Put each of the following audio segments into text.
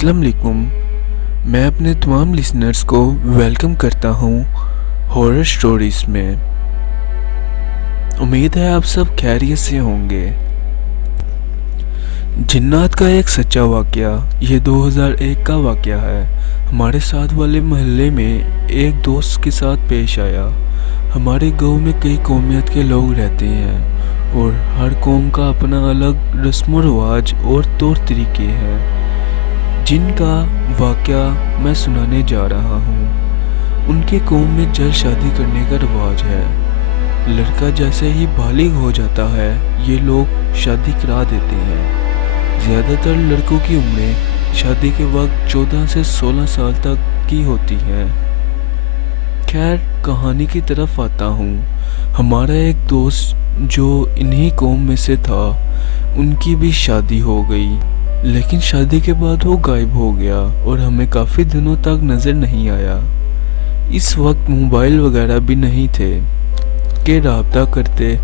السلام علیکم. میں اپنے تمام لسنرز کو ویلکم کرتا ہوں ہارر سٹوریز میں. امید ہے آپ سب خیریت سے ہوں گے. جنات کا ایک سچا واقعہ. یہ 2001 کا واقعہ ہے. ہمارے ساتھ والے محلے میں ایک دوست کے ساتھ پیش آیا. ہمارے گاؤں میں کئی قومیت کے لوگ رہتے ہیں اور ہر قوم کا اپنا الگ رسم و رواج اور طور طریقے ہیں جن کا واقعہ میں سنانے جا رہا ہوں. ان کے قوم میں جلد شادی کرنے کا رواج ہے. لڑکا جیسے ہی بالغ ہو جاتا ہے یہ لوگ شادی کرا دیتے ہیں. زیادہ تر لڑکوں کی عمریں شادی کے وقت 14 سے 16 سال تک کی ہوتی ہیں. خیر کہانی کی طرف آتا ہوں. ہمارا ایک دوست جو انہی قوم میں سے تھا ان کی بھی شادی ہو گئی، لیکن شادی کے بعد وہ غائب ہو گیا اور ہمیں کافی دنوں تک نظر نہیں آیا. اس وقت موبائل وغیرہ بھی نہیں تھے کہ رابطہ کرتے.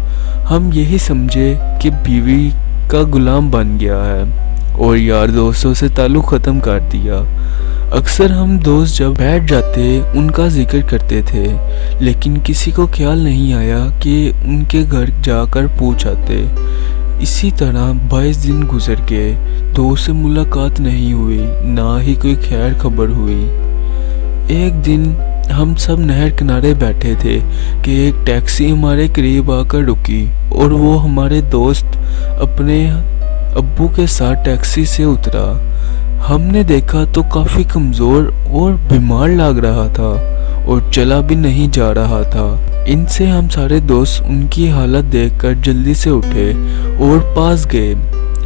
ہم یہی سمجھے کہ بیوی کا غلام بن گیا ہے اور یار دوستوں سے تعلق ختم کر دیا. اکثر ہم دوست جب بیٹھ جاتے ان کا ذکر کرتے تھے، لیکن کسی کو خیال نہیں آیا کہ ان کے گھر جا کر پوچھ آتے. اسی طرح 22 دن گزر گئے. دوست سے ملاقات نہیں ہوئی، نہ ہی کوئی خیر خبر ہوئی. ایک دن ہم سب نہر کنارے بیٹھے تھے کہ ایک ٹیکسی ہمارے قریب آ کر رکی اور وہ ہمارے دوست اپنے ابو کے ساتھ ٹیکسی سے اترا. ہم نے دیکھا تو کافی کمزور اور بیمار لگ رہا تھا اور چلا بھی نہیں جا رہا تھا. ان سے ہم سارے دوست ان کی حالت دیکھ کر جلدی سے اٹھے اور پاس گئے.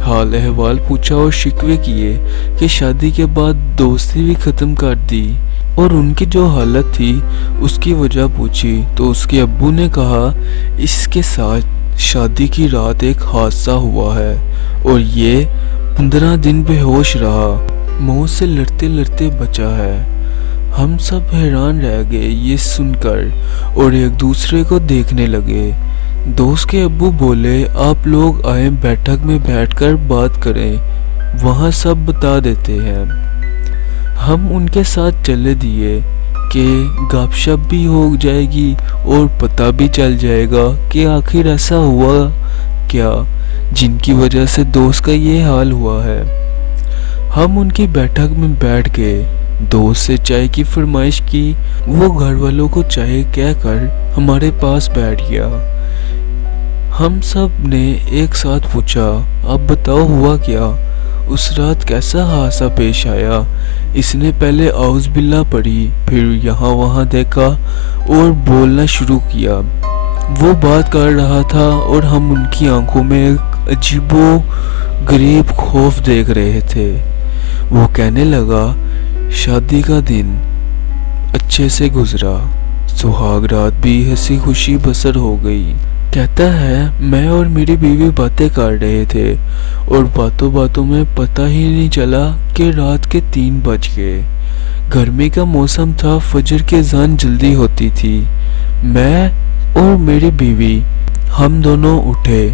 حال احوال پوچھا اور شکوے کیے کہ شادی کے بعد دوستی بھی ختم کر دی اور ان کی جو حالت تھی اس کی وجہ پوچھی تو اس کے ابو نے کہا اس کے ساتھ شادی کی رات ایک حادثہ ہوا ہے اور یہ 15 دن بے ہوش رہا، موت سے لڑتے لڑتے بچا ہے. ہم سب حیران رہ گئے یہ سن کر اور ایک دوسرے کو دیکھنے لگے. دوست کے ابو بولے آپ لوگ آئیں بیٹھک میں بیٹھ کر بات کریں، وہاں سب بتا دیتے ہیں. ہم ان کے ساتھ چلے دیے کہ گپ شپ بھی ہو جائے گی اور پتہ بھی چل جائے گا کہ آخر ایسا ہوا کیا جن کی وجہ سے دوست کا یہ حال ہوا ہے. ہم ان کی بیٹھک میں بیٹھ گئے. دوست سے چائے کی فرمائش کی. وہ گھر والوں کو چائے کہہ کر ہمارے پاس بیٹھ گیا. ہم سب نے ایک ساتھ پوچھا اب بتاؤ ہوا کیا، اس رات کیسا حادثہ پیش آیا. اس نے پہلے اعوذ باللہ پڑھی، پھر یہاں وہاں دیکھا اور بولنا شروع کیا. وہ بات کر رہا تھا اور ہم ان کی آنکھوں میں ایک عجیب و غریب خوف دیکھ رہے تھے. وہ کہنے لگا شادی کا دن اچھے سے گزرا، سہاگ رات بھی ہنسی خوشی بسر ہو گئی. کہتا ہے میں اور میری بیوی باتیں کر رہے تھے اور باتوں باتوں میں پتہ ہی نہیں چلا کہ رات کے 3 بج گئے. گرمی کا موسم تھا، فجر کی اذان جلدی ہوتی تھی. میں اور میری بیوی ہم دونوں اٹھے.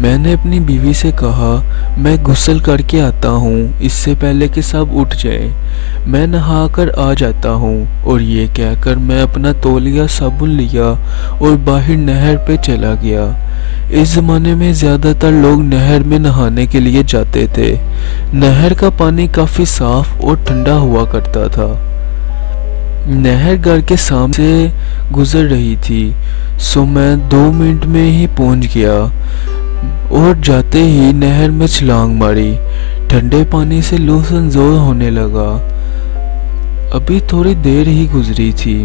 میں نے اپنی بیوی سے کہا میں غسل کر کے آتا ہوں اس سے پہلے کہ سب اٹھ جائیں، میں نہا کر آ جاتا ہوں. اور یہ کہہ کر میں اپنا تولیہ صابن لیا اور باہر نہر پہ چلا گیا. اس زمانے میں زیادہ تر لوگ نہر میں نہانے کے لیے جاتے تھے. نہر کا پانی کافی صاف اور ٹھنڈا ہوا کرتا تھا. نہر گھر کے سامنے سے گزر رہی تھی سو میں 2 منٹ میں ہی پہنچ گیا اور جاتے ہی نہر میں چھلانگ ماری. ٹھنڈے پانی سے لطف زور ہونے لگا. ابھی تھوڑی دیر ہی گزری تھی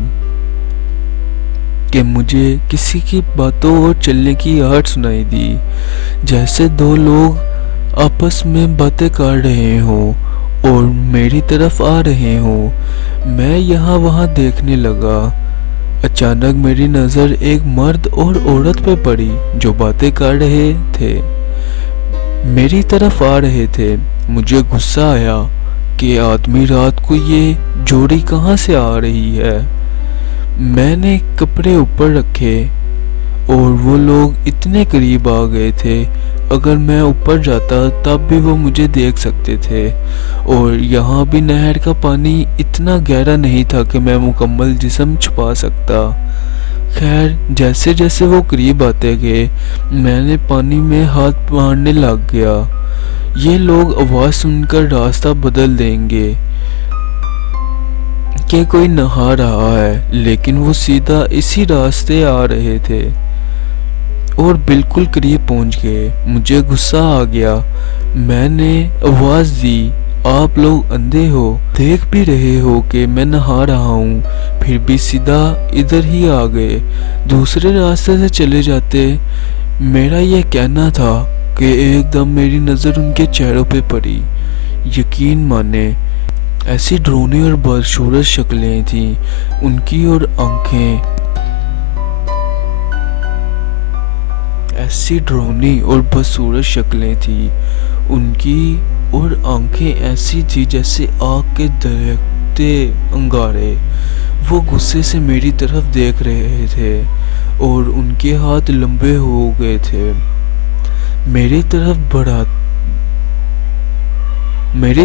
کہ مجھے کسی کی باتوں اور چلنے کی آہٹ سنائی دی، جیسے 2 لوگ آپس میں باتیں کر رہے ہوں اور میری طرف آ رہے ہوں. میں یہاں وہاں دیکھنے لگا. اچانک میری نظر ایک مرد اور عورت پہ پڑی جو باتیں کر رہے تھے، میری طرف آ رہے تھے. مجھے غصہ آیا کہ آدمی رات کو یہ جوڑی کہاں سے آ رہی ہے. میں نے کپڑے اوپر رکھے اور وہ لوگ اتنے قریب آ گئے تھے اگر میں اوپر جاتا تب بھی وہ مجھے دیکھ سکتے تھے، اور یہاں بھی نہر کا پانی اتنا گہرا نہیں تھا کہ میں مکمل جسم چھپا سکتا۔ خیر، جیسے جیسے وہ قریب آتے گئے میں نے پانی میں ہاتھ مارنے لگ گیا۔ یہ لوگ آواز سن کر راستہ بدل دیں گے کہ کوئی نہا رہا ہے، لیکن وہ سیدھا اسی راستے آ رہے تھے اور بالکل قریب پہنچ گئے۔ مجھے غصہ آ گیا۔ میں نے آواز دی، آپ لوگ اندھے ہو؟ دیکھ بھی رہے ہو کہ میں نہا رہا ہوں، پھر بھی سیدھا ادھر ہی آ گئے، دوسرے راستے سے چلے جاتے۔ میرا یہ کہنا تھا کہ ایک دم میری نظر ان کے چہروں پہ پڑی۔ یقین مانے، ایسی ڈرونی اور بدصورت شکلیں تھیں ان کی، اور آنکھیں ایسی ڈرونی اور بدصورت شکلیں تھیں ان کی، اور آنکھیں ایسی تھی جیسے آگ کے دہکتے انگارے۔ وہ غصے سے میری طرف دیکھ رہے تھے اور ان کے ہاتھ لمبے ہو گئے تھے۔ میری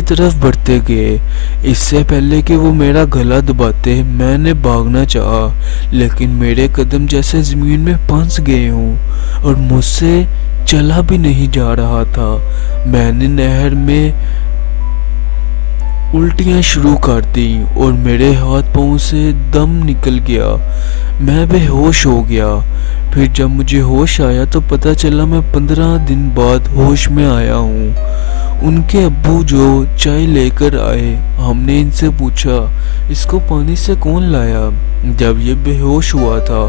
طرف بڑھتے گئے۔ اس سے پہلے کہ وہ میرا گلا دباتے میں نے بھاگنا چاہا، لیکن میرے قدم جیسے زمین میں پھنس گئے ہوں اور مجھ سے چلا بھی نہیں جا رہا تھا۔ میں نے نہر میں الٹیاں شروع کر دیں اور میرے ہاتھ پاؤں سے دم نکل گیا۔ میں بے ہوش ہو گیا۔ پھر جب مجھے ہوش آیا تو پتہ چلا میں 15 دن بعد ہوش میں آیا ہوں۔ ان کے ابو جو چائے لے کر آئے، ہم نے ان سے پوچھا اس کو پانی سے کون لایا؟ جب یہ بے ہوش ہوا تھا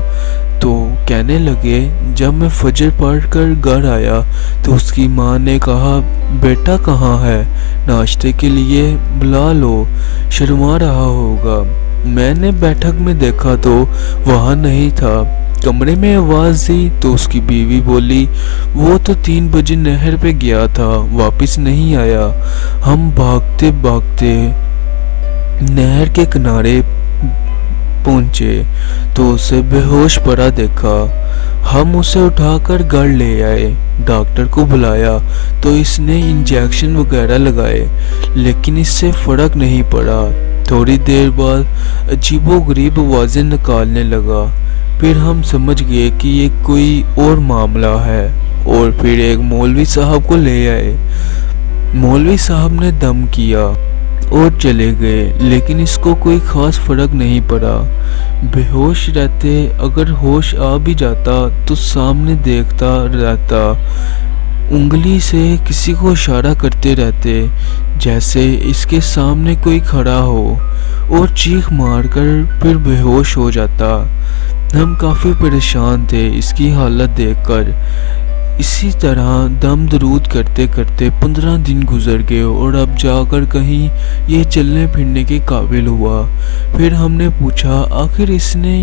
تو کہنے لگے جب میں فجر پڑھ کر گھر آیا تو اس کی ماں نے کہا بیٹا کہاں ہے، ناشتے کے لیے بلا لو، شرما رہا ہوگا۔ میں نے بیٹھک میں دیکھا تو وہاں نہیں تھا۔ کمرے میں آواز دی تو اس کی بیوی بولی وہ تو 3 بجے نہر پہ گیا تھا، واپس نہیں آیا۔ ہم بھاگتے بھاگتے نہر کے کنارے پہنچے تو اسے بے ہوش پڑا دیکھا۔ ہم اسے اٹھا کر گھر لے آئے، ڈاکٹر کو بلایا تو اس نے انجیکشن وغیرہ لگائے، لیکن اس سے فرق نہیں پڑا۔ تھوڑی دیر بعد عجیب و غریب آوازیں نکالنے لگا۔ پھر ہم سمجھ گئے کہ یہ کوئی اور معاملہ ہے، اور پھر ایک مولوی صاحب کو لے آئے۔ مولوی صاحب نے دم کیا اور چلے گئے، لیکن اس کو کوئی خاص فرق نہیں پڑا۔ بے ہوش رہتے، اگر ہوش آ بھی جاتا تو سامنے دیکھتا رہتا، انگلی سے کسی کو اشارہ کرتے رہتے جیسے اس کے سامنے کوئی کھڑا ہو، اور چیخ مار کر پھر بے ہوش ہو جاتا۔ ہم کافی پریشان تھے اس کی حالت دیکھ کر۔ اسی طرح دم درود کرتے کرتے 15 دن گزر گئے، اور اب جا کر کہیں یہ چلنے پھرنے کے قابل ہوا۔ پھر ہم نے پوچھا آخر اس نے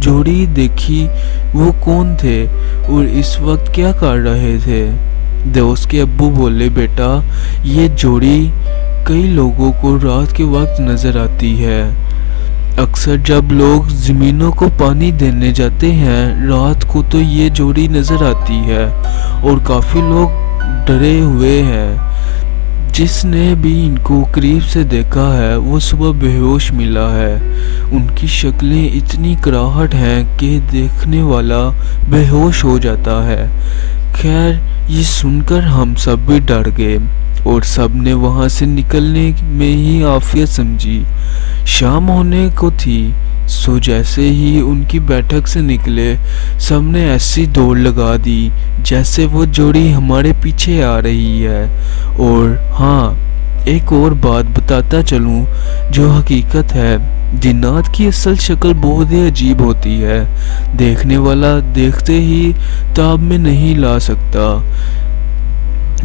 جوڑی دیکھی وہ کون تھے اور اس وقت کیا کر رہے تھے؟ دوست کے ابو بولے بیٹا یہ جوڑی کئی لوگوں کو رات کے وقت نظر آتی ہے۔ اکثر جب لوگ زمینوں کو پانی دینے جاتے ہیں رات کو تو یہ جوڑی نظر آتی ہے، اور کافی لوگ ڈرے ہوئے ہیں۔ جس نے بھی ان کو قریب سے دیکھا ہے وہ صبح بے ہوش ملا ہے۔ ان کی شکلیں اتنی کراہٹ ہیں کہ دیکھنے والا بے ہوش ہو جاتا ہے۔ خیر، یہ سن کر ہم سب بھی ڈر گئے اور سب نے وہاں سے نکلنے میں ہی عافیت سمجھی۔ شام ہونے کو تھی، سو جیسے ہی ان کی بیٹھک سے نکلے سب نے ایسی دوڑ لگا دی جیسے وہ جوڑی ہمارے پیچھے آ رہی ہے۔ اور ہاں، ایک اور بات بتاتا چلوں جو حقیقت ہے، جنات کی اصل شکل بہت ہی عجیب ہوتی ہے، دیکھنے والا دیکھتے ہی تاب میں نہیں لا سکتا،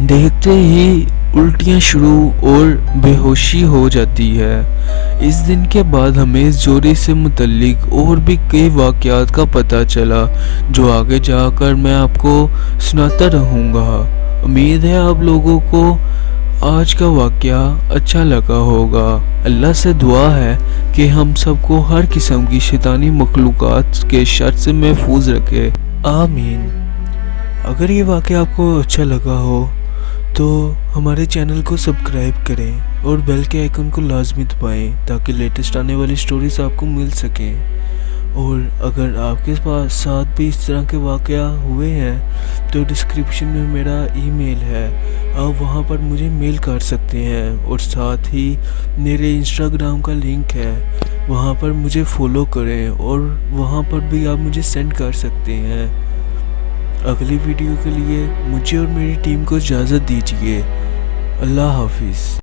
دیکھتے ہی الٹیاں شروع اور بے ہوشی ہو جاتی ہے۔ اس دن کے بعد ہمیں اس جوڑی سے متعلق اور بھی کئی واقعات کا پتہ چلا جو آگے جا کر میں آپ کو سناتا رہوں گا۔ امید ہے آپ لوگوں کو آج کا واقعہ اچھا لگا ہوگا۔ اللہ سے دعا ہے کہ ہم سب کو ہر قسم کی شیطانی مخلوقات کے شر سے محفوظ رکھے، آمین۔ اگر یہ واقعہ آپ کو اچھا لگا ہو تو ہمارے چینل کو سبسکرائب کریں اور بیل کے آئیکن کو لازمی دبائیں تاکہ لیٹسٹ آنے والی سٹوریز آپ کو مل سکیں۔ اور اگر آپ کے ساتھ بھی اس طرح کے واقعہ ہوئے ہیں تو ڈسکرپشن میں میرا ای میل ہے، آپ وہاں پر مجھے میل کر سکتے ہیں، اور ساتھ ہی میرے انسٹاگرام کا لنک ہے، وہاں پر مجھے فالو کریں اور وہاں پر بھی آپ مجھے سینڈ کر سکتے ہیں۔ اگلی ویڈیو کے لیے مجھے اور میری ٹیم کو اجازت دیجیے۔ اللہ حافظ۔